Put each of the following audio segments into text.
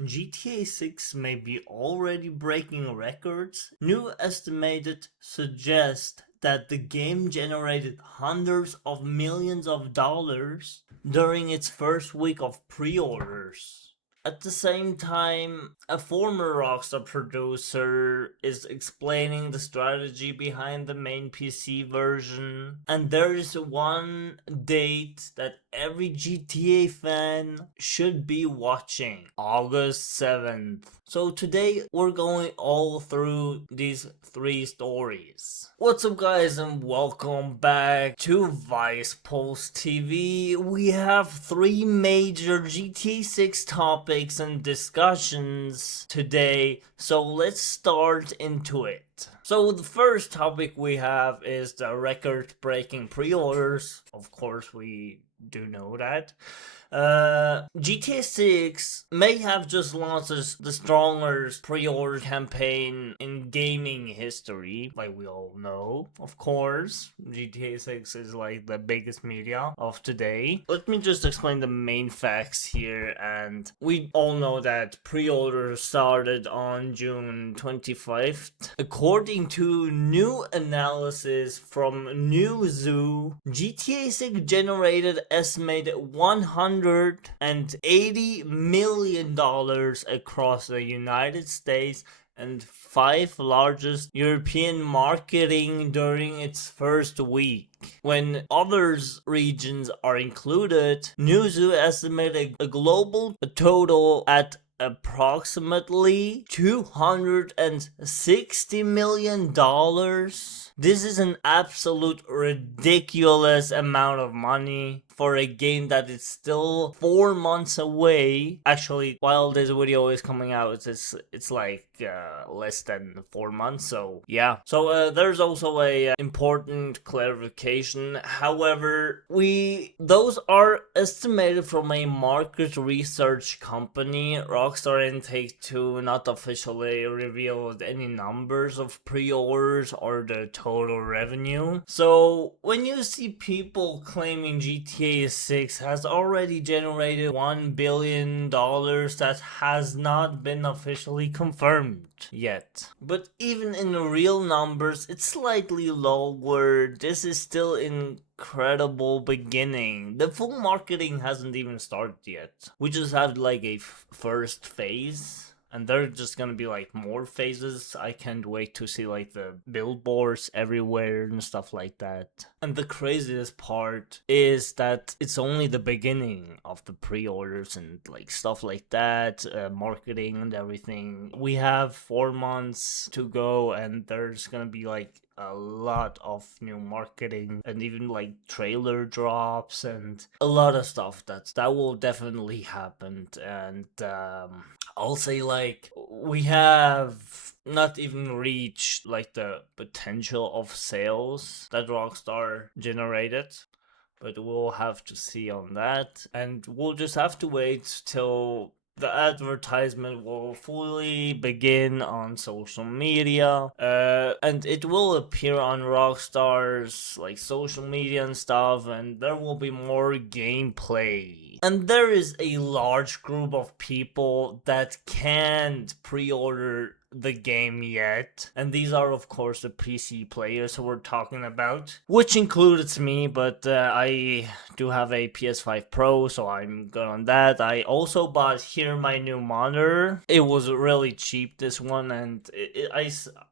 GTA 6 may be already breaking records. New estimated suggest that the game generated hundreds of millions of dollars during its first week of pre-orders. At the same time, a former Rockstar producer is explaining the strategy behind the main PC version, and there is one date that every GTA fan should be watching: August 7th. So today we're going all through these three stories. What's up, guys, and welcome back to Vice Post TV. We have three major GTA 6 topics and discussions today, so let's start into it. So the first topic we have is the record-breaking pre-orders. Of course, we do know that. GTA 6 may have just launched the strongest pre-order campaign in gaming history, like we all know, of course. GTA 6 is like the biggest media of today. Let me just explain the main facts here, and we all know that pre-orders started on June 25th. According to new analysis from Newzoo, GTA 6 generated estimated $180 million across the United States and 5 largest European marketing during its first week. When other regions are included, Newzoo estimated a global total at approximately $260 million. This is an absolute ridiculous amount of money for a game that is still 4 months away. Actually, while this video is coming out, it's like less than 4 months. So yeah. So there's also a important clarification. However, those are estimated from a market research company. Rockstar and Take-Two not officially revealed any numbers of pre-orders or the total revenue. So when you see people claiming GTA 6 has already generated $1 billion, that has not been officially confirmed yet. But even in real numbers, it's slightly lower. This is still incredible beginning. The full marketing hasn't even started yet. We just have like a first phase, and there are just gonna be like more phases. I can't wait to see like the billboards everywhere and stuff like that. And the craziest part is that it's only the beginning of the pre-orders and like stuff like that, marketing and everything. We have 4 months to go, and there's gonna be like a lot of new marketing and even like trailer drops and a lot of stuff that will definitely happen. And I'll say like we have not even reached like the potential of sales that Rockstar generated, but we'll have to see on that, and we'll just have to wait till the advertisement will fully begin on social media, and it will appear on Rockstar's like social media and stuff, and there will be more gameplay. And there is a large group of people that can't pre-order the game yet, and these are of course the PC players who we're talking about, which includes me, but I do have a PS5 Pro, so I'm good on that. I also bought here my new monitor. It was really cheap, this one, and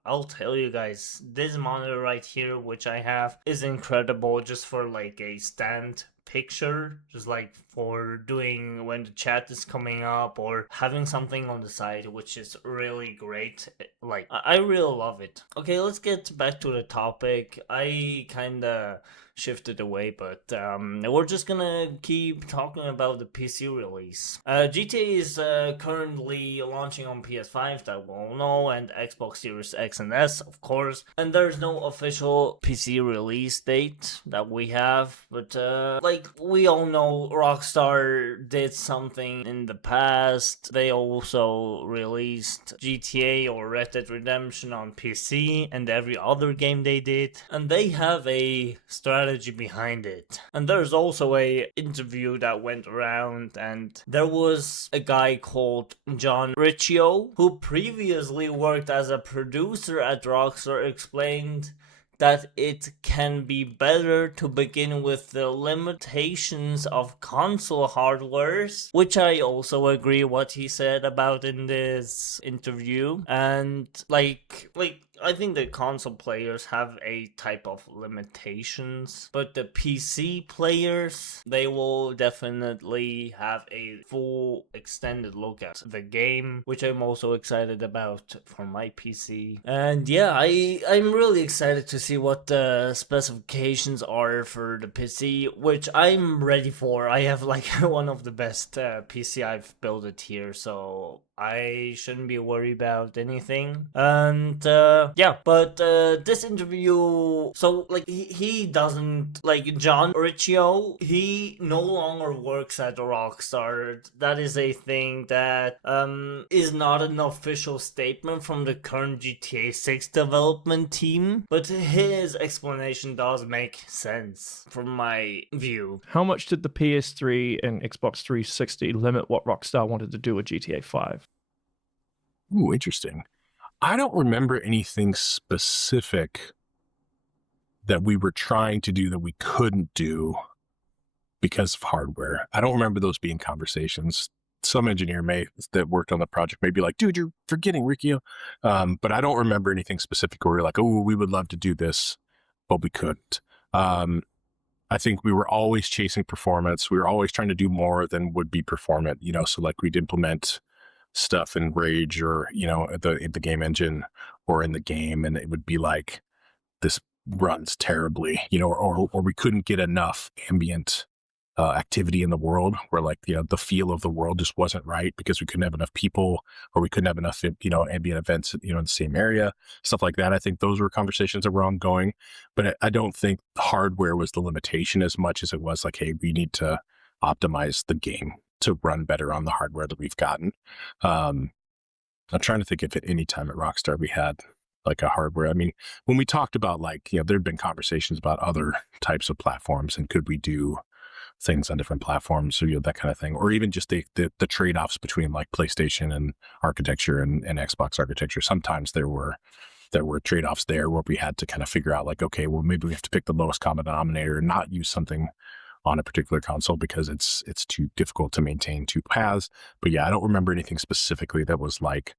I'll tell you guys, this monitor right here, which I have, is incredible just for like a stand picture, just like for doing when the chat is coming up or having something on the side, which is really great. Like I really love it. Okay, let's get back to the topic. I kinda shifted away, but we're just gonna keep talking about the PC release. GTA is currently launching on PS5, that we all know, and Xbox Series X and S, of course. And there's no official PC release date that we have, but like we all know, Rockstar did something in the past. They also released GTA or Red Dead Redemption on PC and every other game they did, and they have a strategy strategy behind it. And there's also a interview that went around, and there was a guy called John Ricchio, who previously worked as a producer at Rockstar, explained that it can be better to begin with the limitations of console hardwares, which I also agree what he said about in this interview. And like I think the console players have a type of limitations, but the PC players, they will definitely have a full extended look at the game, which I'm also excited about for my PC. And yeah, I'm really excited to see what the specifications are for the PC, which I'm ready for. I have like one of the best PC I've built it here, so I shouldn't be worried about anything. And yeah, but this interview, so like he doesn't, like John Ricchio, he no longer works at Rockstar. That is a thing that is not an official statement from the current GTA 6 development team, but his explanation does make sense from my view. How much did the PS3 and Xbox 360 limit what Rockstar wanted to do with GTA 5? Ooh, interesting. I don't remember anything specific that we were trying to do that we couldn't do because of hardware. I don't remember those being conversations. Some engineer that worked on the project may be like, dude, you're forgetting Ricchio. But I don't remember anything specific where we're like, oh, we would love to do this, but we couldn't. I think we were always chasing performance. We were always trying to do more than would be performant, so like we'd implement stuff in Rage or, the game engine or in the game, and it would be like, this runs terribly, or we couldn't get enough ambient activity in the world where like, the feel of the world just wasn't right because we couldn't have enough people, or we couldn't have enough, ambient events, in the same area, stuff like that. I think those were conversations that were ongoing, but I don't think hardware was the limitation as much as it was like, hey, we need to optimize the game to run better on the hardware that we've gotten. I'm trying to think if at any time at Rockstar we had like a hardware. I mean, when we talked about like, there'd been conversations about other types of platforms and could we do things on different platforms or, that kind of thing, or even just the trade-offs between like PlayStation and architecture and Xbox architecture. Sometimes there were trade-offs there where we had to kind of figure out like, okay, well, maybe we have to pick the lowest common denominator and not use something on a particular console because it's too difficult to maintain two paths. But yeah, I don't remember anything specifically that was like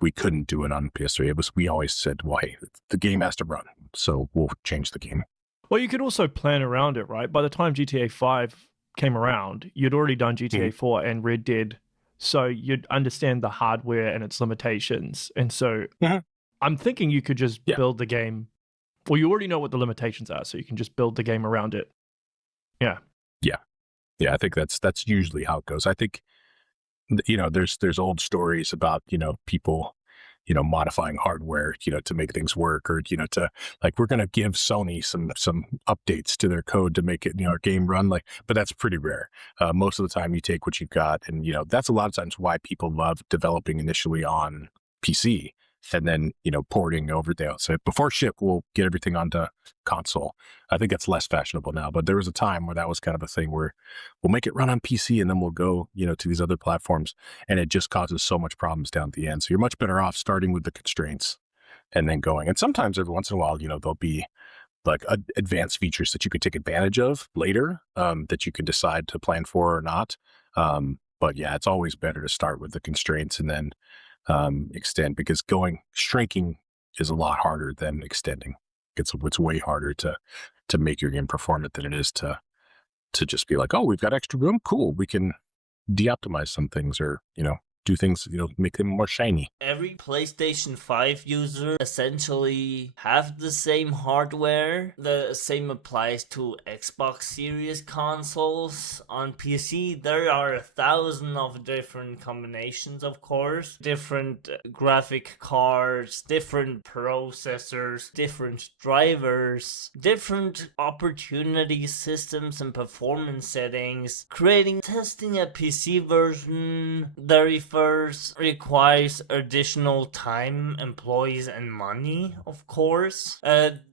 we couldn't do it on PS3. We always said, well, hey, the game has to run, so we'll change the game. Well, you could also plan around it, right? By the time GTA 5 came around, you'd already done GTA 4 and Red Dead, so you'd understand the hardware and its limitations. And so I'm thinking you could just build the game. Well, you already know what the limitations are, so you can just build the game around it. Yeah. I think that's usually how it goes. I think, there's old stories about, people, modifying hardware, to make things work, or, to like, we're going to give Sony some updates to their code to make it, our game run but that's pretty rare. Most of the time you take what you've got, and, that's a lot of times why people love developing initially on PC. And then, porting over there. So before ship, we'll get everything onto console. I think that's less fashionable now, but there was a time where that was kind of a thing where we'll make it run on PC and then we'll go, to these other platforms. And it just causes so much problems down at the end. So you're much better off starting with the constraints and then going. And sometimes every once in a while, there'll be like advanced features that you could take advantage of later that you can decide to plan for or not. But yeah, it's always better to start with the constraints and then extend, because shrinking is a lot harder than extending. It's way harder to make your game performant than it is to just be like, oh, we've got extra room, cool, we can de-optimize some things or do things, make them more shiny. Every PlayStation 5 user essentially have the same hardware. The same applies to Xbox Series consoles. On PC, there are 1,000 of different combinations, of course. Different graphic cards, different processors, different drivers, different opportunity systems and performance settings. Testing a PC version, very first requires additional time, employees, and money, of course.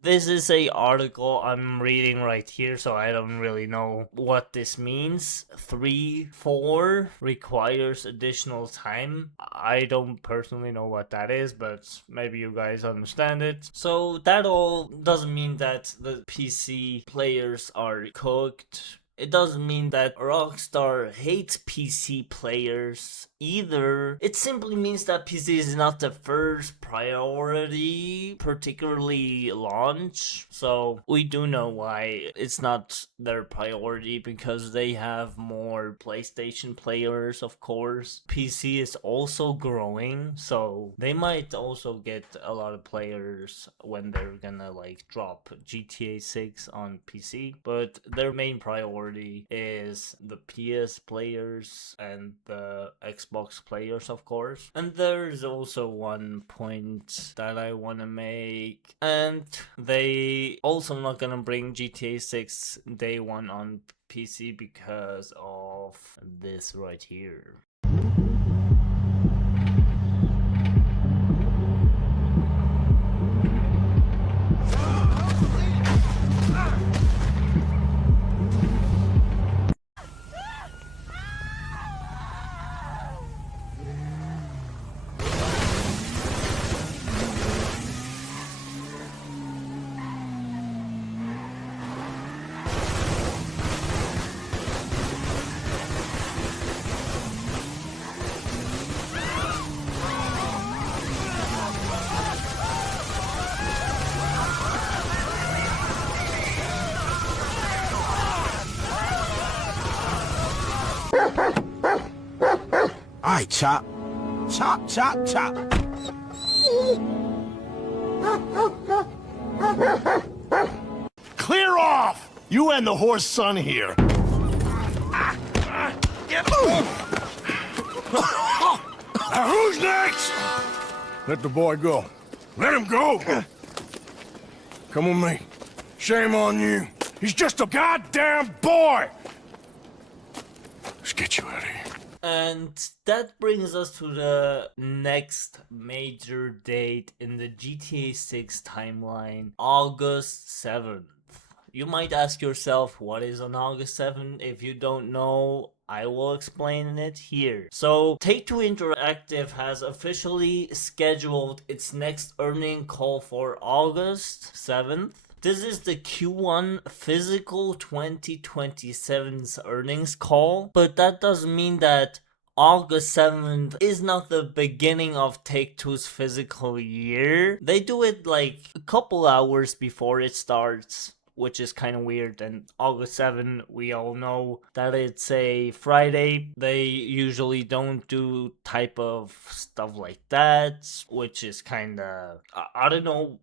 This is a article I'm reading right here, so I don't really know what this means. 3, 4 requires additional time. I don't personally know what that is, but maybe you guys understand it. So that all doesn't mean that the PC players are cooked. It doesn't mean that Rockstar hates PC players either. It simply means that PC is not the first priority, particularly launch. So we do know why it's not their priority, because they have more PlayStation players, of course. PC is also growing, so they might also get a lot of players when they're gonna like drop GTA 6 on PC, but their main priority is the PS players and the Xbox players, of course. And there's also one point that I want to make, and they also not gonna bring GTA 6 day one on PC because of this right here. Alright, chop. Chop, chop, chop. Clear off! You and the horse son here. Get Now who's next? Let the boy go. Let him go! Come with me. Shame on you. He's just a goddamn boy! Let's get you out of here. And that brings us to the next major date in the GTA 6 timeline, August 7th. You might ask yourself, what is on August 7th? If you don't know, I will explain it here. So, Take-Two Interactive has officially scheduled its next earning call for August 7th. This is the Q1 physical 2027's earnings call, but that doesn't mean that August 7th is not the beginning of Take-Two's physical year. They do it like a couple hours before it starts, which is kind of weird. And August 7th, we all know that it's a Friday. They usually don't do type of stuff like that, which is kind of, I don't know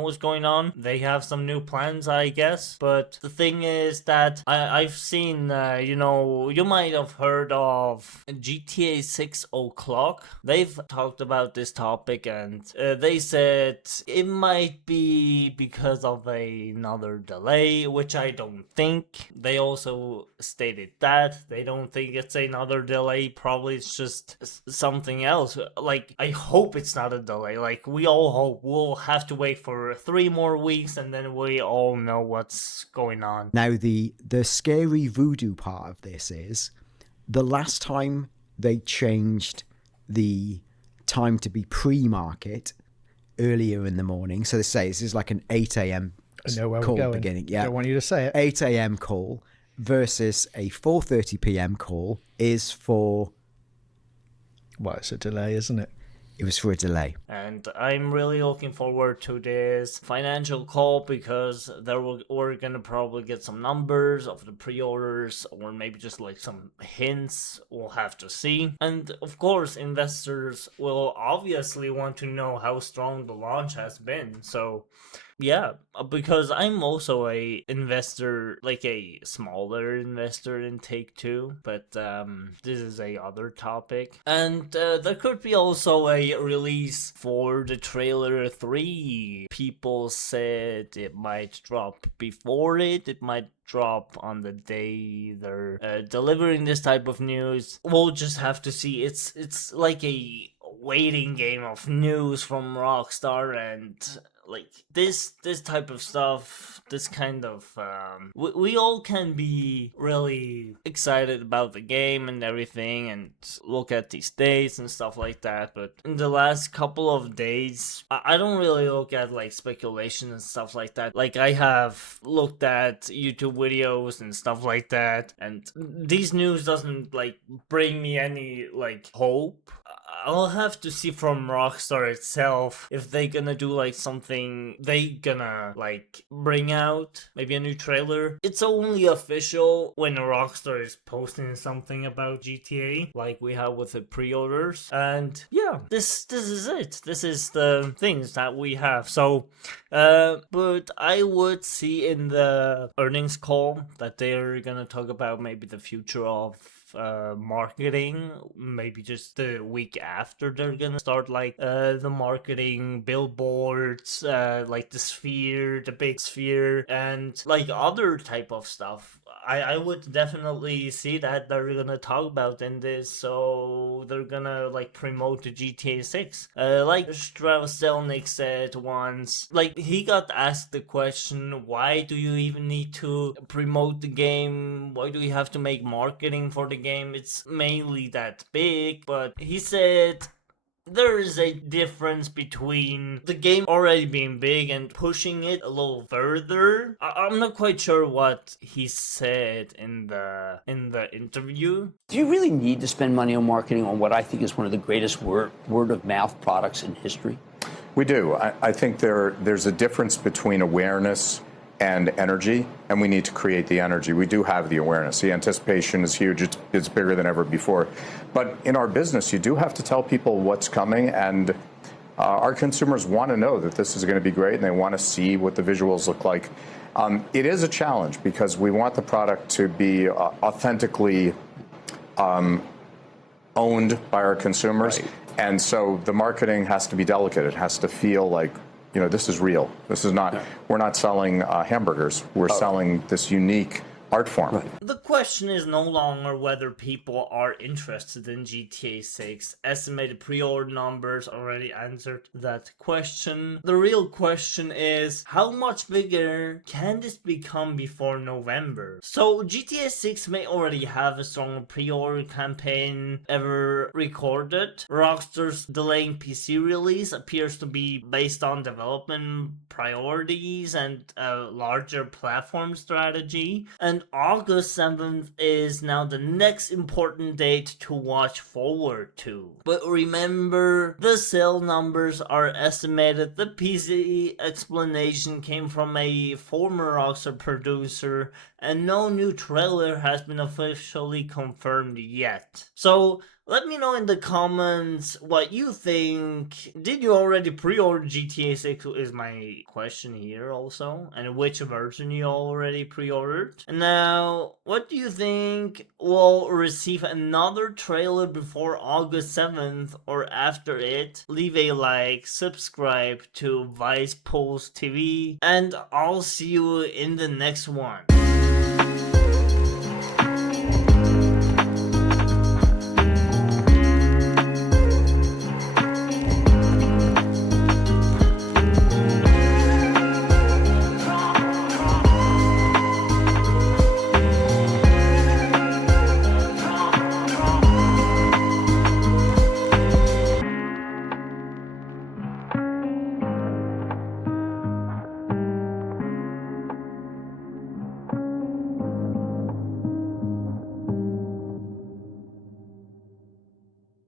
what's going on. They have some new plans, I guess. But the thing is that I've seen, you might have heard of GTA 6 O'Clock. They've talked about this topic, and they said it might be because of another delay, which I don't think. They also stated that they don't think it's another delay. Probably it's just something else. Like, I hope it's not a delay. Like, we all hope. We'll have to wait for 3 more weeks, and then we all know what's going on. Now, the scary voodoo part of this is the last time they changed the time to be pre-market earlier in the morning. So they say this is like an 8 a.m. I know where call we're going. beginning. Yeah, Don't want you to say it. 8 a.m. call versus a 4:30 p.m. call is for. Well, it's a delay, isn't it? It was for a delay. And I'm really looking forward to this financial call, because we're gonna probably get some numbers of the pre-orders, or maybe just like some hints. We'll have to see. And of course, investors will obviously want to know how strong the launch has been. So Yeah, because I'm also a investor, like a smaller investor in Take-Two, but this is a other topic. And there could be also a release for the trailer 3. People said it might drop before it might drop on the day they're delivering this type of news. We'll just have to see. It's like a waiting game of news from Rockstar, and like this type of stuff, this kind of we all can be really excited about the game and everything and look at these dates and stuff like that, but in the last couple of days I don't really look at like speculation and stuff like that. Like, I have looked at YouTube videos and stuff like that, and these news doesn't like bring me any like hope. I'll have to see from Rockstar itself if they gonna do like something, they gonna like bring out maybe a new trailer. It's only official when Rockstar is posting something about GTA, like we have with the pre-orders. And yeah, this is it. This is the things that we have. So but I would see in the earnings call that they're gonna talk about maybe the future of marketing, maybe just the week after they're gonna start like the marketing billboards, like the sphere, the big sphere, and like other type of stuff. I would definitely see that they're gonna talk about in this, so they're gonna like promote the GTA 6. Like Strauss Zelnick said once, like he got asked the question, why do you even need to promote the game? Why do you have to make marketing for the game? It's mainly that big. But he said there is a difference between the game already being big and pushing it a little further. I'm not quite sure what he said in the interview. Do you really need to spend money on marketing on what I think is one of the greatest word of mouth products in history? We do. I think there's a difference between awareness and energy, and we need to create the energy. We do have the awareness. The anticipation is huge. It's bigger than ever before. But in our business, you do have to tell people what's coming, and our consumers want to know that this is going to be great, and they want to see what the visuals look like. It is a challenge because we want the product to be authentically owned by our consumers. Right. And so the marketing has to be delicate. It has to feel like, you know, this is real. This is not, we're not selling hamburgers. We're selling this unique art form. Right. The question is no longer whether people are interested in GTA 6. Estimated pre-order numbers already answered that question. The real question is, how much bigger can this become before November? So GTA 6 may already have a stronger pre-order campaign ever recorded. Rockstar's delaying PC release appears to be based on development priorities and a larger platform strategy. And August 7th is now the next important date to watch forward to. But remember, the sale numbers are estimated. The PC explanation came from a former Rockstar producer, and no new trailer has been officially confirmed yet. So let me know in the comments what you think. Did you already pre-order GTA 6 is my question here also. And which version you already pre-ordered. And now, what do you think will receive another trailer before August 7th or after it? Leave a like, subscribe to Vice Pulse TV, and I'll see you in the next one.